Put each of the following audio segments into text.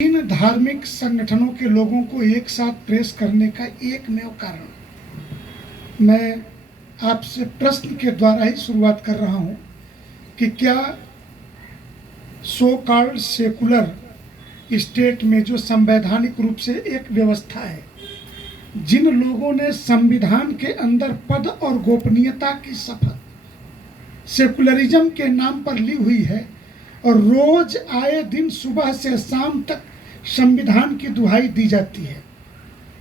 इन धार्मिक संगठनों के लोगों को एक साथ प्रेस करने का एकमेव कारण मैं आपसे प्रश्न के द्वारा ही शुरुआत कर रहा हूं कि क्या सो कॉल्ड सेकुलर स्टेट में जो संवैधानिक रूप से एक व्यवस्था है, जिन लोगों ने संविधान के अंदर पद और गोपनीयता की शपथ सेकुलरिज्म के नाम पर ली हुई है और रोज आए दिन सुबह से शाम तक संविधान की दुहाई दी जाती है,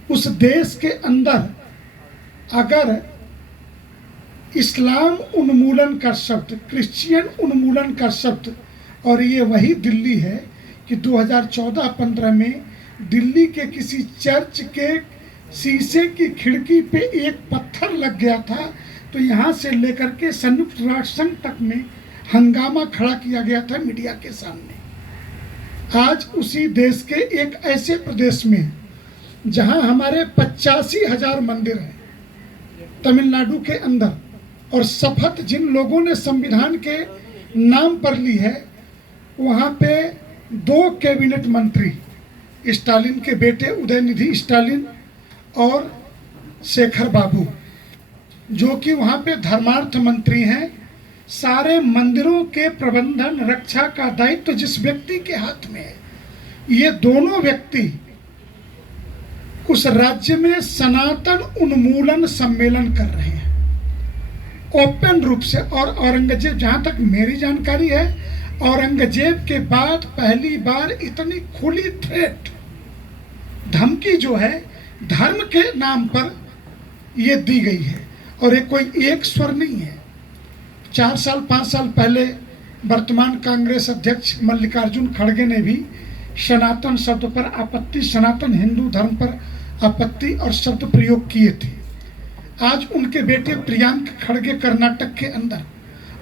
उस देश के अंदर अगर इस्लाम उन्मूलन का शब्द, क्रिश्चियन उन्मूलन का शब्द, और ये वही दिल्ली है कि 2014-15 में दिल्ली के किसी चर्च के शीशे की खिड़की पे एक पत्थर लग गया था, तो यहाँ से लेकर के संयुक्त राष्ट्र संघ तक में हंगामा खड़ा किया गया था मीडिया के सामने। आज उसी देश के एक ऐसे प्रदेश में जहां हमारे 85,000 मंदिर हैं तमिलनाडु के अंदर, और शपथ जिन लोगों ने संविधान के नाम पर ली है, वहां पे 2 कैबिनेट मंत्री स्टालिन के बेटे उदयनिधि स्टालिन और शेखर बाबू, जो कि वहां पे धर्मार्थ मंत्री हैं, सारे मंदिरों के प्रबंधन रक्षा का दायित्व जिस व्यक्ति के हाथ में है, ये दोनों व्यक्ति उस राज्य में सनातन उन्मूलन सम्मेलन कर रहे हैं ओपन रूप से। और औरंगजेब, जहां तक मेरी जानकारी है, औरंगजेब के बाद पहली बार इतनी खुली थ्रेट, धमकी जो है धर्म के नाम पर ये दी गई है, और ये कोई एक स्वर नहीं है। 4 साल 5 साल पहले वर्तमान कांग्रेस अध्यक्ष मल्लिकार्जुन खड़गे ने भी सनातन शब्द पर आपत्ति, सनातन हिंदू धर्म पर आपत्ति और शब्द प्रयोग किए थे। आज उनके बेटे प्रियांक खड़गे कर्नाटक के अंदर,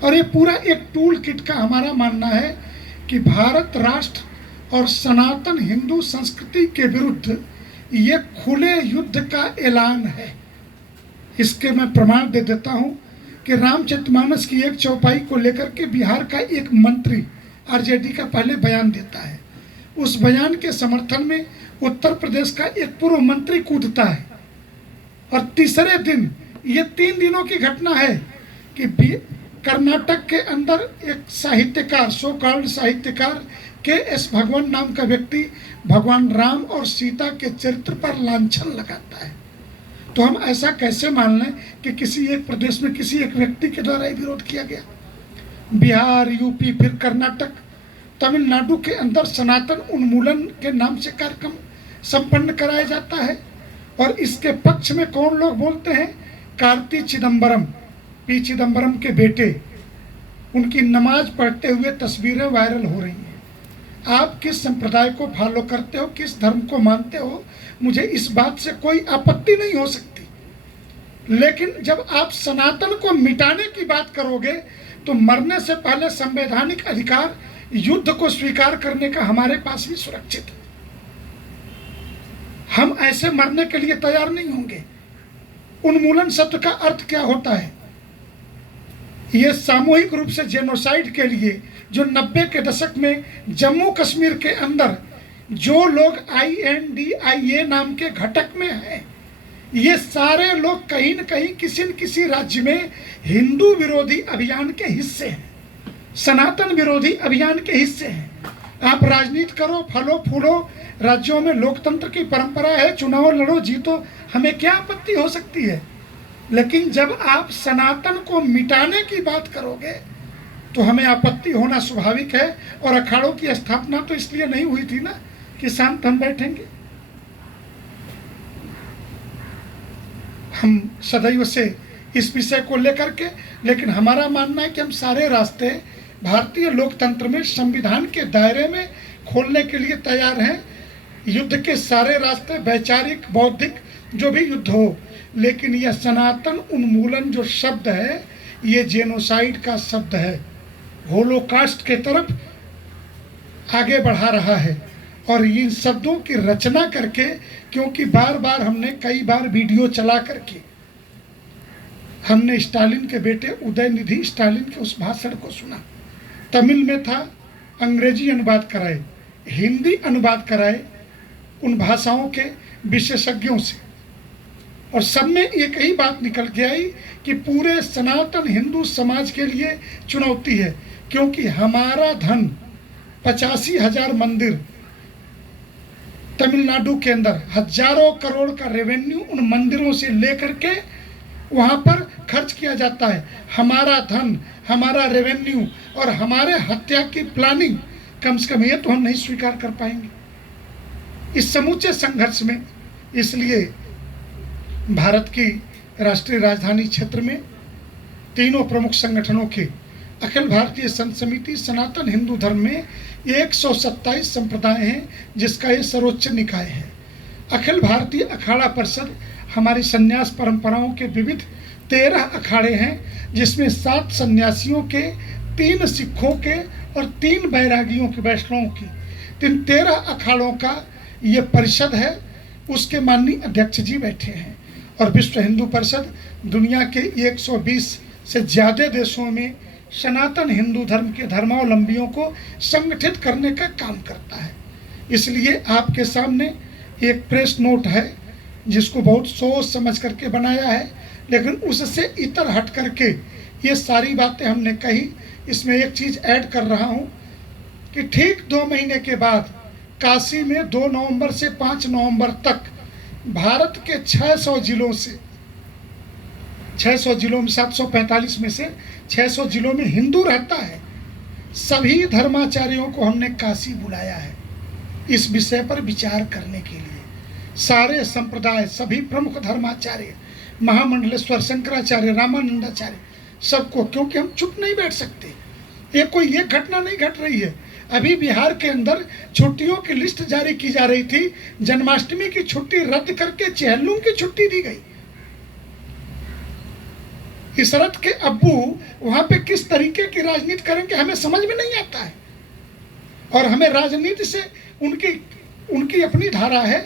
और ये पूरा एक टूल किट का हमारा मानना है कि भारत राष्ट्र और सनातन हिंदू संस्कृति के विरुद्ध ये खुले युद्ध का ऐलान है। इसके मैं प्रमाण दे देता हूं कि रामचरितमानस की एक चौपाई को लेकर के बिहार का एक मंत्री आरजेडी का पहले बयान देता है, उस बयान के समर्थन में उत्तर प्रदेश का एक पूर्व मंत्री कूदता है, और तीसरे दिन, ये 3 दिनों की घटना है कि कर्नाटक के अंदर एक साहित्यकार, सो कॉल्ड साहित्यकार के.एस. भगवान नाम का व्यक्ति भगवान राम और सीता के चरित्र पर लांछन लगाता है। तो हम ऐसा कैसे मान लें कि किसी एक प्रदेश में किसी एक व्यक्ति के द्वारा विरोध किया गया? बिहार, यूपी, फिर कर्नाटक, तमिलनाडु के अंदर सनातन उन्मूलन के नाम से कार्यक्रम संपन्न कराया जाता है, और इसके पक्ष में कौन लोग बोलते हैं? कार्ति चिदम्बरम, पी चिदम्बरम के बेटे, उनकी नमाज पढ़ते हुए तस्वीरें वायरल हो रही हैं। आप किस संप्रदाय को फॉलो करते हो, किस धर्म को मानते हो, मुझे इस बात से कोई आपत्ति नहीं हो सकती, लेकिन जब आप सनातन को मिटाने की बात करोगे तो मरने से पहले संवैधानिक अधिकार युद्ध को स्वीकार करने का हमारे पास भी सुरक्षित है। हम ऐसे मरने के लिए तैयार नहीं होंगे। उन्मूलन शब्द का अर्थ क्या होता है? यह सामूहिक रूप से जेनोसाइड के लिए, जो 90 के दशक में जम्मू कश्मीर के अंदर जो लोग INDIA नाम के घटक में हैं, ये सारे लोग कहीं न कहीं किसी न किसी राज्य में हिंदू विरोधी अभियान के हिस्से हैं, सनातन विरोधी अभियान के हिस्से हैं। आप राजनीति करो, फलो फूलो, राज्यों में लोकतंत्र की परंपरा है, चुनाव लड़ो, जीतो, हमें क्या आपत्ति हो सकती है? लेकिन जब आप सनातन को मिटाने की बात करोगे तो हमें आपत्ति होना स्वाभाविक है। और अखाड़ों की स्थापना तो इसलिए नहीं हुई थी ना कि शांत हम बैठेंगे। हम सदैव से इस विषय को लेकर के, लेकिन हमारा मानना है कि हम सारे रास्ते भारतीय लोकतंत्र में संविधान के दायरे में खोलने के लिए तैयार हैं। युद्ध के सारे रास्ते, वैचारिक, बौद्धिक, जो भी युद्ध हो, लेकिन यह सनातन उन्मूलन जो शब्द है, ये जेनोसाइड का शब्द है, होलोकास्ट के तरफ आगे बढ़ा रहा है। और इन शब्दों की रचना करके, क्योंकि बार बार हमने कई बार वीडियो चला करके हमने स्टालिन के बेटे उदयनिधि स्टालिन के उस भाषण को सुना, तमिल में था, अंग्रेजी अनुवाद कराए, हिंदी अनुवाद कराए उन भाषाओं के विशेषज्ञों से, और सब में एक ही बात निकल के आई कि पूरे सनातन हिंदू समाज के लिए चुनौती है, क्योंकि हमारा धन 85,000 मंदिर तमिलनाडु के अंदर, हजारों करोड़ का रेवेन्यू उन मंदिरों से लेकर के वहाँ पर खर्च किया जाता है। हमारा धन, हमारा रेवेन्यू और हमारे हत्या की प्लानिंग, कम से कम ये तो हम नहीं स्वीकार कर पाएंगे इस समूचे संघर्ष में। इसलिए भारत की राष्ट्रीय राजधानी क्षेत्र में तीनों प्रमुख संगठनों के अखिल भारतीय संत समिति सनातन हिंदू धर्म में 127 संप्रदाय हैं, जिसका ये सर्वोच्च निकाय है। अखिल भारतीय अखाड़ा परिषद हमारी संन्यास परंपराओं के विविध 13 अखाड़े हैं, जिसमें 7 सन्यासियों के, 3 सिखों के और 3 बैरागियों के, वैष्णवों की, 13 अखाड़ों का ये परिषद है। उसके माननीय अध्यक्ष जी बैठे हैं, और विश्व हिंदू परिषद दुनिया के 120 से ज़्यादा देशों में सनातन हिंदू धर्म के धर्मावलंबियों को संगठित करने का काम करता है। इसलिए आपके सामने एक प्रेस नोट है, जिसको बहुत सोच समझ करके बनाया है, लेकिन उससे इतर हट करके ये सारी बातें हमने कही। इसमें एक चीज़ ऐड कर रहा हूँ कि ठीक 2 महीने के बाद काशी में 2 नवंबर से 5 नवंबर तक भारत के 600 जिलों से, 600 जिलों में 745 में से 600 जिलों में हिंदू रहता है, सभी धर्माचार्यों को हमने काशी बुलाया है इस विषय पर विचार करने के लिए। सारे संप्रदाय, सभी प्रमुख धर्माचार्य, महामंडलेश्वर, शंकराचार्य, रामानंदाचार्य, सबको, क्योंकि हम चुप नहीं बैठ सकते। ये कोई ये घटना नहीं घट रही है। अभी बिहार के अंदर छुट्टियों की लिस्ट जारी की जा रही थी, जन्माष्टमी की छुट्टी रद्द करके चेहल्लुम की छुट्टी दी गई। इसरत के अब्बू वहां पे किस तरीके की राजनीति करेंगे हमें समझ में नहीं आता है, और हमें राजनीति से उनकी अपनी धारा है,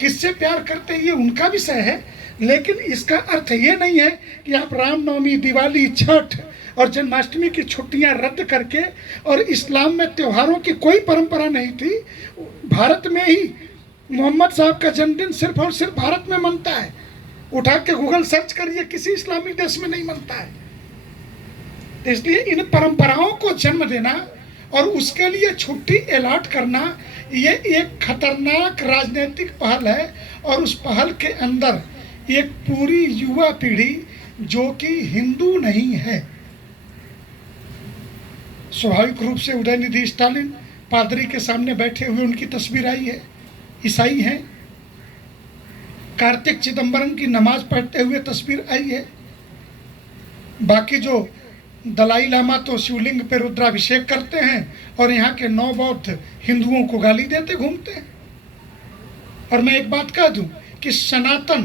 किससे प्यार करते हैं ये उनका विषय है, लेकिन इसका अर्थ ये नहीं है कि आप रामनवमी, दिवाली, छठ और जन्माष्टमी की छुट्टियां रद्द करके, और इस्लाम में त्योहारों की कोई परंपरा नहीं थी। भारत में ही मोहम्मद साहब का जन्मदिन सिर्फ और सिर्फ भारत में मनता है। उठा के गूगल सर्च करिए, किसी इस्लामी देश में नहीं मनता है। इसलिए इन परंपराओं को जन्म देना और उसके लिए छुट्टी अलॉट करना, ये एक खतरनाक राजनीतिक पहल है, और उस पहल के अंदर एक पूरी युवा पीढ़ी जो कि हिंदू नहीं है, स्वाभाविक रूप से उदयनिधि स्टालिन पादरी के सामने बैठे हुए उनकी तस्वीर आई है, ईसाई हैं। कार्तिक चिदंबरम की नमाज पढ़ते हुए तस्वीर आई है। बाकी जो दलाई लामा तो शिवलिंग पे रुद्राभिषेक करते हैं, और यहाँ के 9 बौद्ध हिंदुओं को गाली देते घूमते हैं। और मैं एक बात कह दूं कि सनातन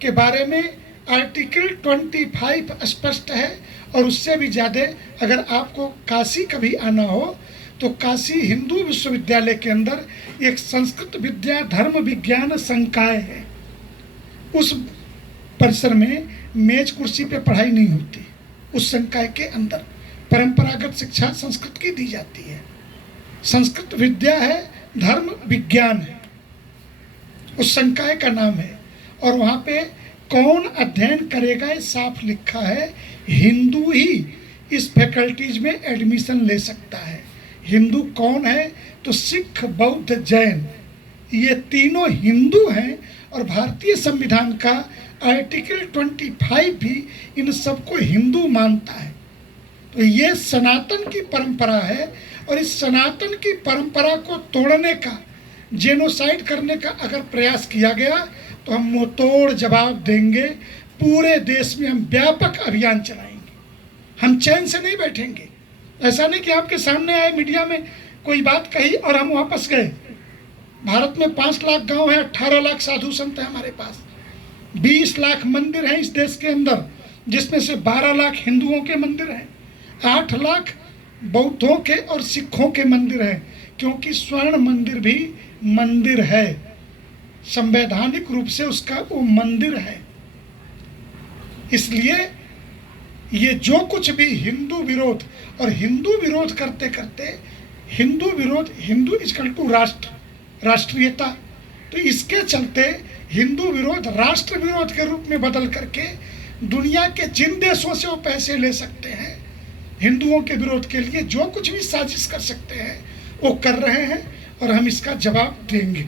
के बारे में आर्टिकल 25 स्पष्ट है, और उससे भी ज़्यादा अगर आपको काशी कभी आना हो तो काशी हिंदू विश्वविद्यालय के अंदर एक संस्कृत विद्या धर्म विज्ञान संकाय है। उस परिसर में मेज कुर्सी पे पढ़ाई नहीं होती। उस संकाय के अंदर परंपरागत शिक्षा संस्कृत की दी जाती है। संस्कृत विद्या है, धर्म विज्ञान है, उस संकाय का नाम है। और वहाँ पे कौन अध्ययन करेगा ये साफ लिखा है, हिंदू ही इस फैकल्टीज में एडमिशन ले सकता है। हिंदू कौन है तो सिख, बौद्ध, जैन, ये तीनों हिंदू हैं, और भारतीय संविधान का आर्टिकल 25 भी इन सबको हिंदू मानता है। तो ये सनातन की परंपरा है, और इस सनातन की परंपरा को तोड़ने का, जेनोसाइड करने का अगर प्रयास किया गया तो हम मुंहतोड़ जवाब देंगे। पूरे देश में हम व्यापक अभियान चलाएंगे, हम चैन से नहीं बैठेंगे। ऐसा नहीं कि आपके सामने आए, मीडिया में कोई बात कही और हम वापस गए। भारत में 5 लाख गांव है, 18 लाख साधु संत है हमारे पास, 20 लाख मंदिर हैं इस देश के अंदर, जिसमें से 12 लाख हिंदुओं के मंदिर हैं, 8 लाख बौद्धों के और सिखों के मंदिर हैं, क्योंकि स्वर्ण मंदिर भी मंदिर है, संवैधानिक रूप से उसका वो मंदिर है। इसलिए ये जो कुछ भी हिंदू विरोध, और हिंदू विरोध करते करते हिंदू विरोध, हिंदू इजकल टू राष्ट्र, राष्ट्रीयता, तो इसके चलते हिंदू विरोध राष्ट्र विरोध के रूप में बदल करके दुनिया के जिन देशों से वो पैसे ले सकते हैं हिंदुओं के विरोध के लिए, जो कुछ भी साजिश कर सकते हैं वो कर रहे हैं और हम इसका जवाब देंगे।